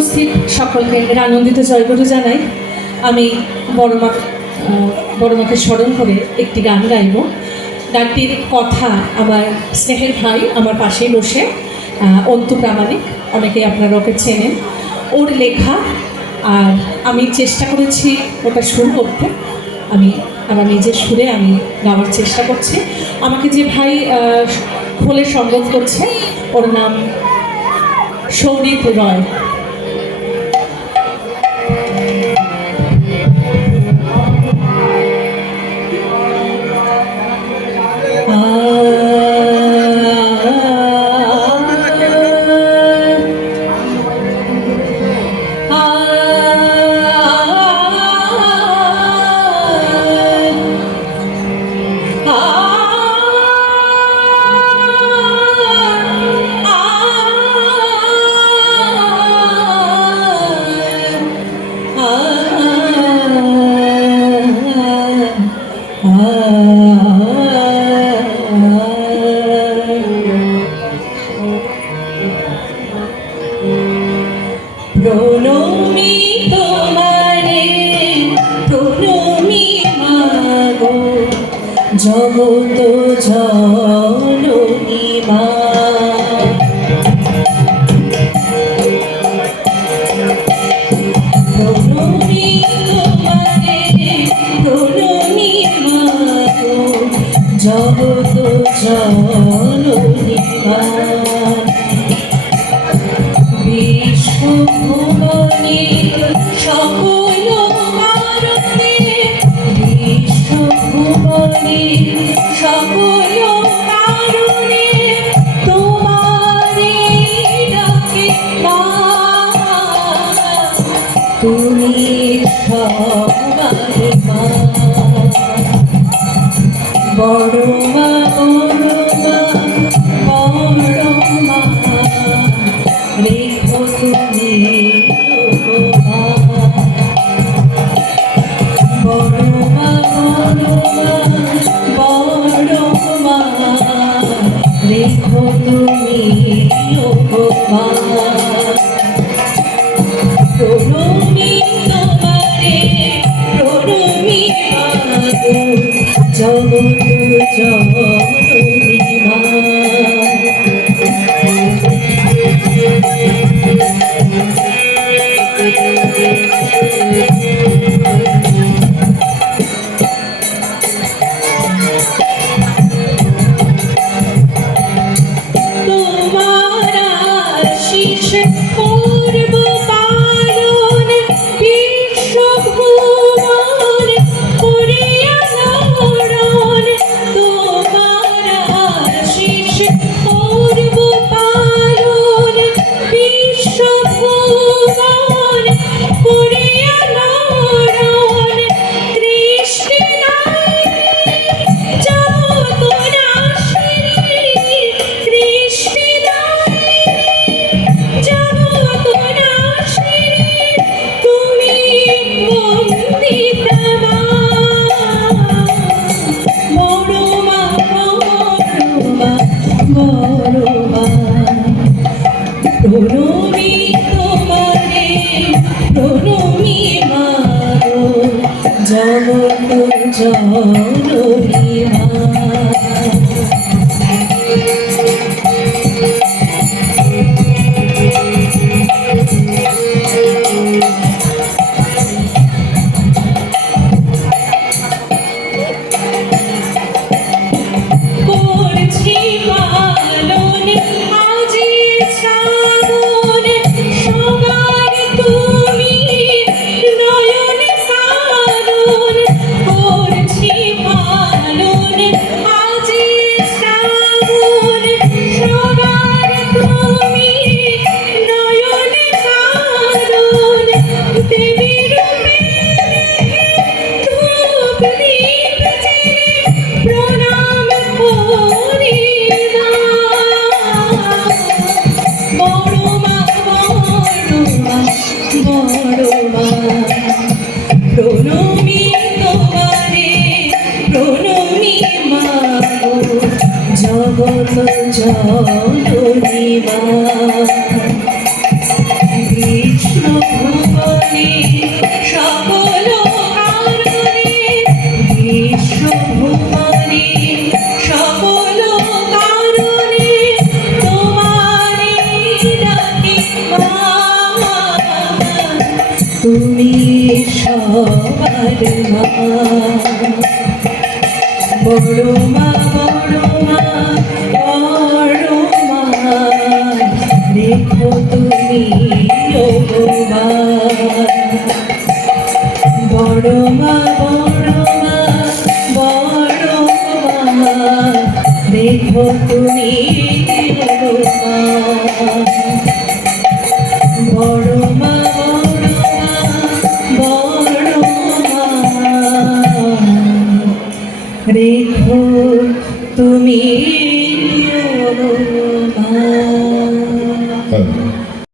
উপস্থিত সকলকে আনন্দিত জয়গুরু জানাই। আমি বড় মাকে স্মরণ করে একটি গান গাইব। গানটির কথা আমার স্নেহের ভাই আমার পাশেই বসে অন্তু প্রামাণিক, অনেকেই আপনারা ওকে চেনেন, ওর লেখা। আর আমি চেষ্টা করেছি ওটা সুর করতে, আমি আমার নিজের সুরে আমি গাওয়ার চেষ্টা করছি। আমাকে যে ভাই খোলে সংগত করছে ওর নাম সৌরিত রয়। প্রণমি তোমারে প্রণমি মাগো জগত জননী মা। প্রণমি তোমারে প্রণমি মাগো জগত জননী মা। বিশ্বভুবনে সকল কারণে বিশ্বভুবনে সকল কারণে তোমারে ডাকে মা। তুমি সবার মা, বড় মা বড় মা বড় মা। রেখো তুমি বড় মা বড় মা বড় মা। রেখো তুমি মা। প্রণমি তোমারে প্রণমি মাগো জগত জননী মা। তোমার আশিস করব পালন বিশ্বভুবন করিয়া ধরণ। তোমার আশিস করব পালন বিশ্বভুবন করিয়া ধরণ। দৃষ্টি নাই যত রাশি দৃষ্টি নাই যত রাশি তুমি বন্দিতা মা। বড় মা বড় মা বড় মা। প্রণমি তোমারে প্রণমি মাগো জগত জননী মা। করছি পালন আজি শ্রাবণ সবার তুমি নয়ন কানন। করছি তুমি সবার মা, বড় মা বড় মা বড় মা, রেখো তুমি ও মা, বড় মা বড় মা বড় মা, রেখো তুমি ও মা, বড় মা বড় মা রেখো তুমি ও মা।